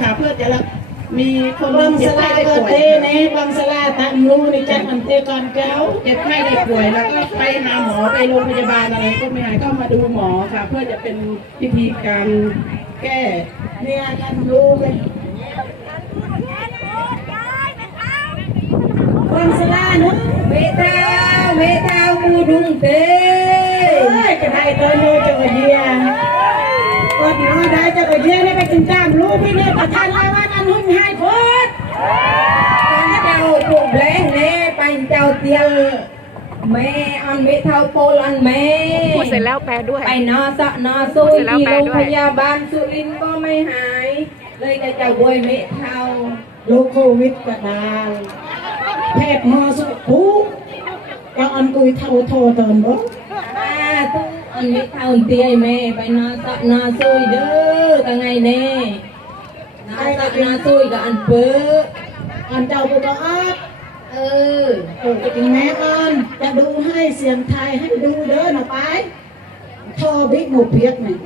ค่ะเพื่อจะรับมีคนบางเจ็สบไข้ลาได้ก็ป่วยเทเน่บางสลาตามรู้นี่จัดมันเทก่อนเจ้าเจ็บไข้ได้ป่วยแล้วก็ไปหาหมอไปโรงพยาบาลอะไรก็ไม่หายก็มาดูหมอค่ะ เพื่อจะเป็นวิธีการแก้เนี่ยกันรู้เลยบางสลาเนาะเมตาเมตามูดุงเต เอ้ยก็ได้ตัวโนจักรเดียก็น้อยได้จักรเดีย นี่ไปกินจ้ามรู้พี่เนี่ยประทานลาวันอันหุ่นให้โพดปันเจ้าผูกแรงเน่ปันเจ้าเตียวแม่อันเมทาโปลอันแม่พูดเสร็จแล้วแปลด้วย ไปนอสะนอซุยเสร็จแล้วที่แปลโรงด้วยพยาบาลสุรินทร์ก็ไม่หาย เลยก็จะบวยเมทาโรคโควิดก็ได้แพทย์หมอสุภูก็อันกุยเท่าโทตอนบ่อ่าตุอันเมทาอันเตียแม่ไปนอสะนอซุยเด้อ กัไงเน่นอสะนอซุยก็อันเปื้ออันเจ้าบุกอัดเออเออจริงแม่ก่อนจะดูให้เสียงไทยให้ดูเด้อหน่ะไปทอบิ๊กหมูเปียกนี่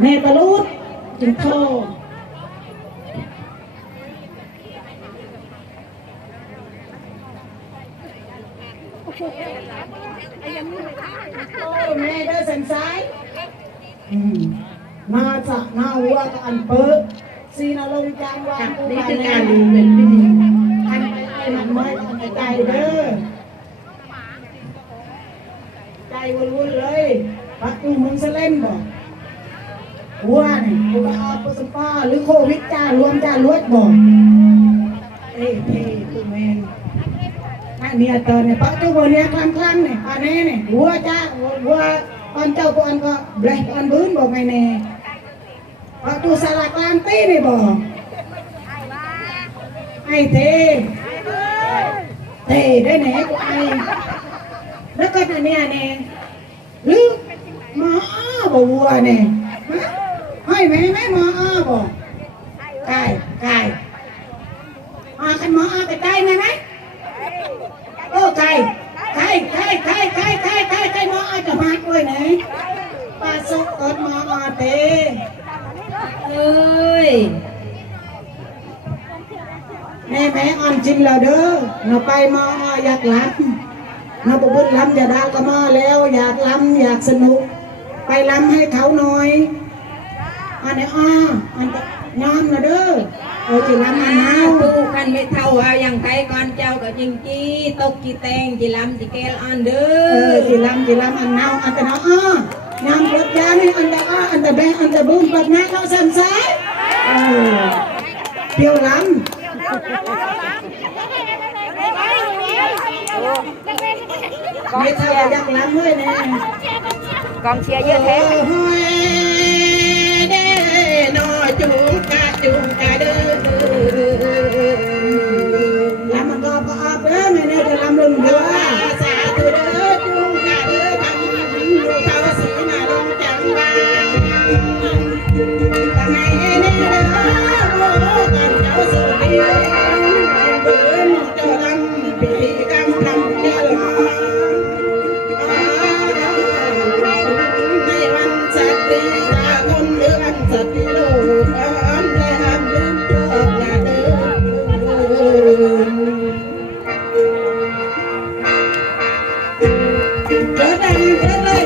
แม่ตะลุดจึงทอโอ้แม่เด้อสันสายอืม นาจะนาวัวก็อันเปิดสีนาลงจางวางนี่คือการเป็นวิธีอันไปไอ้มันไม่อันไปใจเด้อใจวุ่นๆเลยปักอยู่เมึงสะเล่นบอกวัวนี่กูไปเอาปสปาหรือโควิดจ้ารวมจ้าลวดบอกเอ้ยเท่คือแมนนั่นเนี่ยเตอเนี่ยปักอยู่บนเนี่ยคลำคลำเนี่ยปาแน่เนี่ยวัวจ้าวัวอันเจ้าตัวอันก็เบรกอันบื้นบอกไงแน่ปักอยู่สลักกลางตีนี่บอกไอ้เทเทได้ไหนกูไอแล้วก็อันเนี้ย เนี่ยหรือหมาอ้าบ่วัวเนี่ยฮะให้แม่แม่หมาอ้าบ่ไก่ไก่อาคันหมาอ้าไปไก่ไหมไหมโเลยแม่แม่ออนจิมเราเด้อเราไปมออยากล้ำเราบุบุญล้ำอย่าดาวกระมอแล้ว อยากล้ำอยากสนุก ไปล้ำให้เขาหน่อยอันนี้อ้ออันน้อมเราเด้อเราจะล้ำอันน้าตู้กันไม่เท่าอย่างไทยก่อนเจ้ากับจิงจี้ตกจีแตงจีล้ำจีแกลอันเด้อจีล้ำจีล้ำอันน้าอันแต่น้ออ้อ Number kami on the A, on the B, on the boom, but not no samsay. Piêu lắm. Mấy thằng đang lắm rồi nè. Con chia như thế. trở tay đi đây.